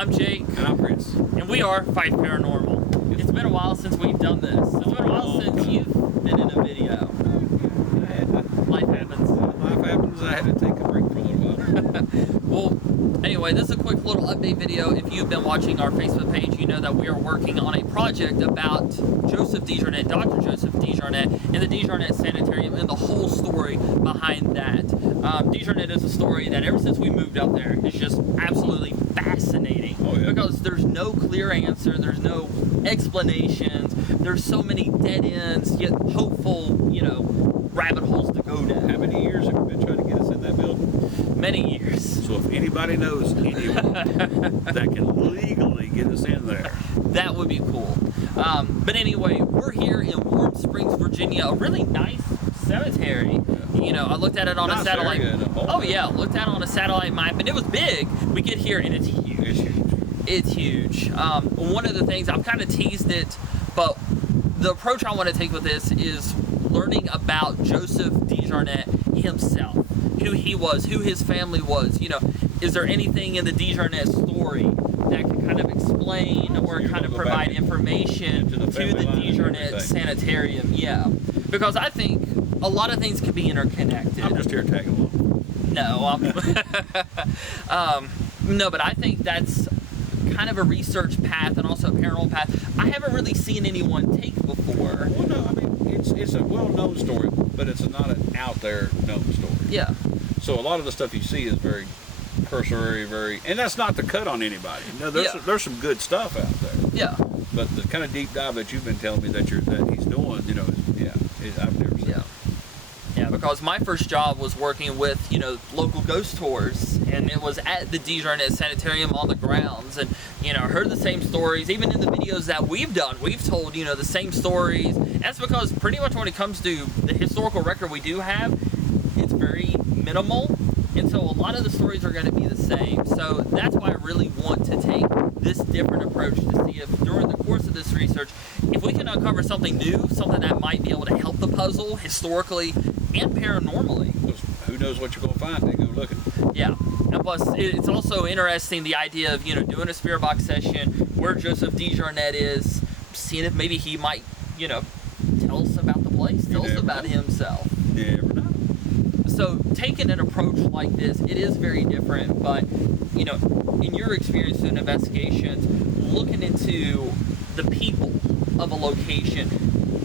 I'm Jake. And I'm Chris. And we are Fife Paranormal. It's been a while since we've done this. It's been a while since you've been in a video. Life happens. Life happens. I had to take a break for a little while. Well, anyway, this is a quick little update video. If you've been watching our Facebook page, you know that we are working on a project about Joseph DeJarnette, Dr. Joseph DeJarnette, and the DeJarnette Sanitarium, and the whole story behind that. DeJarnette is a story that ever since we moved up there is just absolutely fascinating. Oh, yeah. Because there's no clear answer, there's no explanations, there's so many dead ends, yet hopeful, rabbit holes to go down. How many years have you been trying to get us in that building? Many years. So if anybody knows anyone that can legally get us in there, that would be cool. But anyway, we're here in Warm Springs, Virginia, a really nice cemetery. I looked at it on a satellite. Looked at it on a satellite map, and it was big. We get here, and it's huge. It's huge. One of the things, I've kind of teased it, but the approach I want to take with this is learning about Joseph DeJarnette himself, who he was, who his family was. Is there anything in the DeJarnette story that can kind of explain or kind of provide information to the DeJarnette Sanitarium? Yeah, because I think a lot of things could be interconnected. I'm just here tagging along. No, no, but I think that's kind of a research path and also a paranormal path I haven't really seen anyone take before. Well, no, I mean, it's a well-known story, but it's not an out-there known story. Yeah. So a lot of the stuff you see is very cursory, and that's not to cut on anybody. There's some good stuff out there. Yeah. But the kind of deep dive that you've been telling me that he's doing, I've never seen. Yeah. Yeah, because my first job was working with, local ghost tours, and it was at the DeJarnette Sanitarium on the grounds, and, heard the same stories. Even in the videos that we've done, we've told, the same stories. That's because pretty much when it comes to the historical record we do have, it's very minimal, and so a lot of the stories are going to be the same. So that's why I really want to take this different approach to see if during the course of this research, if we can uncover something new, something that might be able to help the puzzle historically and paranormally. Who knows what you're going to find? They go looking. Yeah. And plus, it's also interesting, the idea of, doing a spirit box session where Joseph DeJarnette is, seeing if maybe he might, tell us about the place, tell us about himself. You never know. So taking an approach like this, it is very different, but, in your experience doing investigations, looking into the people of a location,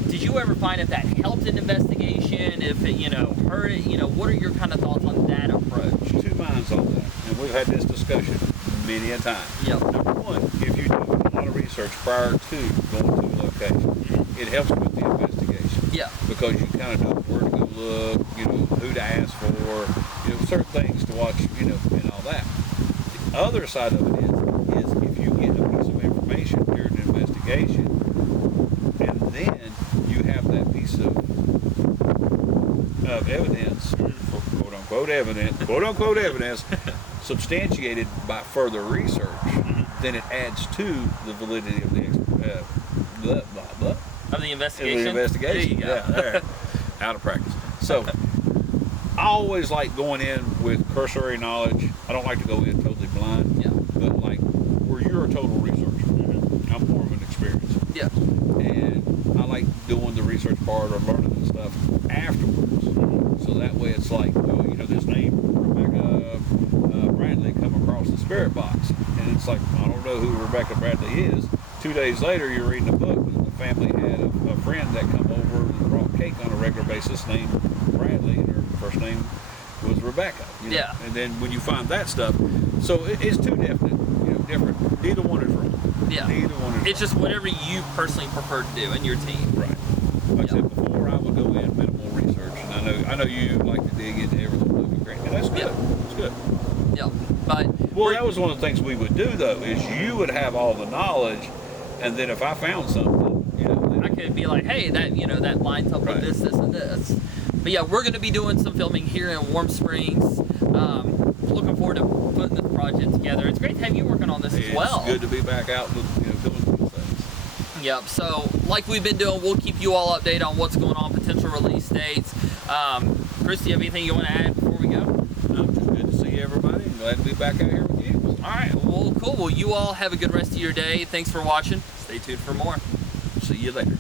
did you ever find if that helped an investigation, if it, hurt it, what are your kind of thoughts on that approach? Two minds on that, and we've had this discussion many a time. Yep. Number one, if you do a lot of research prior to going to a location, it helps with the investigation. Yeah. Because you kind of know where to go look, who to ask for, certain things to watch, and all that. The other side of it is if you get a piece of information during an investigation, and then you have that piece of evidence, quote unquote evidence, substantiated by further research, then it adds to the validity of the investigation. There you go. Yeah, out of practice. So I always like going in with cursory knowledge. I don't like to go in totally blind. Yeah. But like where you're a total researcher, I'm more of an experiencer. Yeah. And I like doing the research part or learning the stuff afterwards. So that way it's like, this name, Rebecca Bradley, come across the spirit box. And it's like, I don't know who Rebecca Bradley is. 2 days later, you're reading a book, and the family had a friend that come over and brought cake on a regular basis named Bradley, and her first name was Rebecca. Yeah. And then when you find that stuff, so it's too definite, different. Neither one is wrong. Yeah. Neither one is It's just whatever you personally prefer to do in your team. right. Like I said before, I would go in minimal research, and I know you like to dig into every little movie, and that's good. Yeah. It's good. Yeah. But That was one of the things we would do, though, is you would have all the knowledge, and then if I found something, then I could be like, hey, that lines up with this, and this. But yeah, we're going to be doing some filming here in Warm Springs. Looking forward to putting the project together. It's great to have you working on this as well. It's good to be back out and doing these things. Yep. So like we've been doing, we'll keep you all updated on what's going on, potential release dates. Chris, do you have anything you want to add before we go? No, just good to see everybody, and glad to be back out here with you. All right. Well, cool. cool. Well, you all have a good rest of your day. Thanks for watching. Stay tuned for more. See you later.